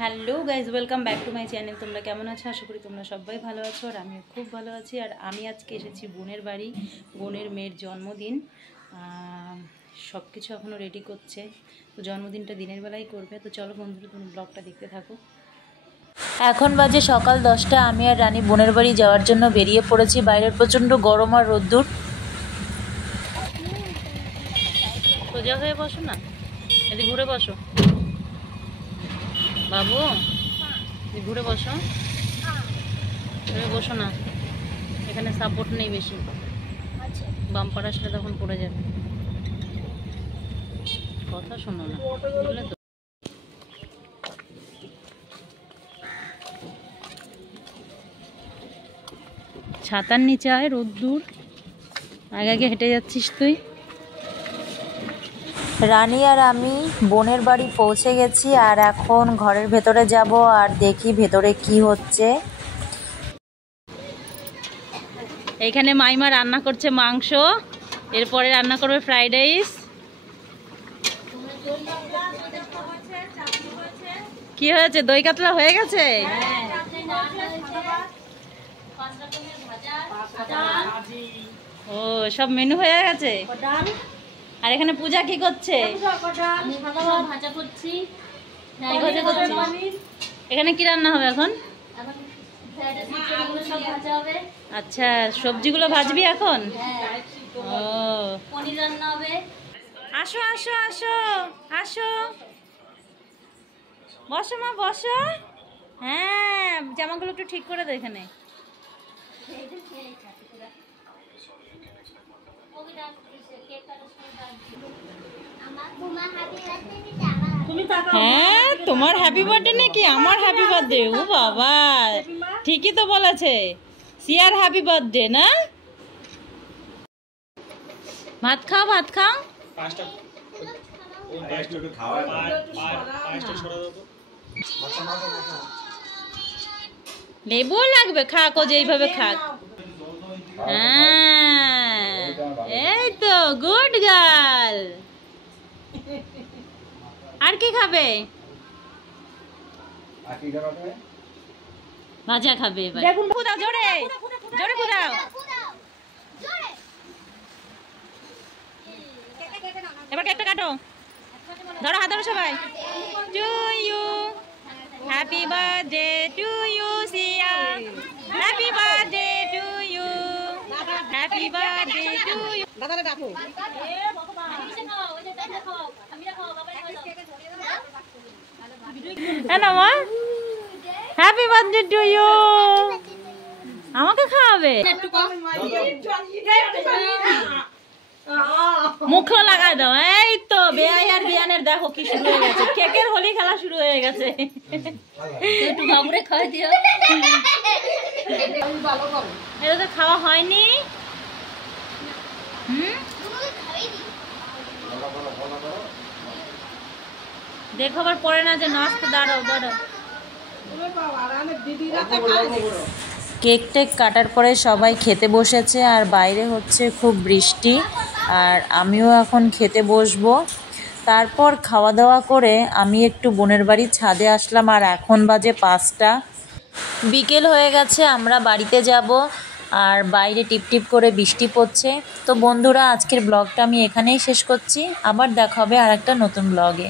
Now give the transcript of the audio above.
Hello guys, welcome back to my channel. তোমরা কেমন আছো? আশা করি তোমরা সবাই ভালো আছো, আর আমিও খুব ভালো আছি। আর আমি আজকে এসেছি বোনের বাড়ি। বোনের মেয়ের জন্মদিন, সব কিছু এখনও রেডি করছে। তো জন্মদিনটা দিনের বেলায় করবে। তো চলো বন্ধুরা, তুমি ব্লগটা দেখতে থাকো। এখন বাজে সকাল 10টা। আমি আর রানী বোনের বাড়ি যাওয়ার জন্য বেরিয়ে পড়েছি। বাইরের প্রচণ্ড গরম আর রোদ্দুর। সোজা হয়ে বসো না, এদিকে ঘুরে বসো বাবু, ঘুরে বসো, ঘুরে বসো না, এখানে সাপোর্ট নেই বেশি, বাম্পার আসলে তখন পড়ে যাবে। কথা শোনো না, বুঝলে তো। ছাতার নিচে আয়, রোদ্দুর, আগে আগে হেঁটে যাচ্ছিস তুই। রানী আর আমি বোনের বাড়ি পৌঁছে গেছি, আর এখন ঘরের ভেতরে যাব আর দেখি ভেতরে কি হচ্ছে। এইখানে মাইমা রান্না করছে মাংস, এরপরে রান্না করবে ফ্রাইড রাইস। কি হয়েছে? দই কাতলা হয়ে গেছে? ও, সব মেনু হয়ে গেছে। আর এখানে পূজা কি করছে? এখানে কি রান্না হবে এখন? আচ্ছা, সবজিগুলো ভাজবি এখন? ও, আসো আসো আসো আসো, বসো মা, বসো। হ্যাঁ, জামাগুলো একটু ঠিক করে দে এখানে। হ্যাঁ, তোমার হ্যাপি বার্থডে নাকি? আমার হ্যাপি বার্থডে? ও বাবা, ঠিকই তো বলেছে, সিয়ার হ্যাপি বার্থডে না? ভাত খাও, ভাত খাও। লেবু লাগবে? খাক, ও যেইভাবে খাক। হ্যাঁ, এই তো গুড গার্ল। আর কি খাবে? ভাজা খাবে এবার। কুদাও, জোরে জোরে কুদাও। এবার কেকটা কাটো, ধরো, হাত ধরো সবাই। To you, happy birthday to you Siya, happy birthday to you, happy birthday to you. দাদারে ডাকো। মা, হ্যাপি বার্থডে টু ইউ। আমাকে খাওয়াবে? মুখও লাগাই দাও। এই তো বেয়াই আর বিয়ানের দেখো কি শুরু হয়ে গেছে, কেকের হোলি খেলা শুরু হয়ে গেছে। একটু বাবুরে খাওয়াই দিও। এটা তো খাওয়া হয়নি। দেখো আবার পরে না যে নাচতে। দাঁড়াও দাঁড়াও। কেক টেক কাটার পরে সবাই খেতে বসেছে, আর বাইরে হচ্ছে খুব বৃষ্টি, আর আমিও এখন খেতে বসবো। তারপর খাওয়া দাওয়া করে আমি একটু বোনের বাড়ির ছাদে আসলাম, আর এখন বাজে 5টা। বিকেল হয়ে গেছে, আমরা বাড়িতে যাব, আর বাইরে টিপটিপ করে বৃষ্টি পড়ছে। তো বন্ধুরা, আজকের ব্লগটা আমি এখানেই শেষ করছি। আবার দেখা হবে আর একটা নতুন ব্লগে।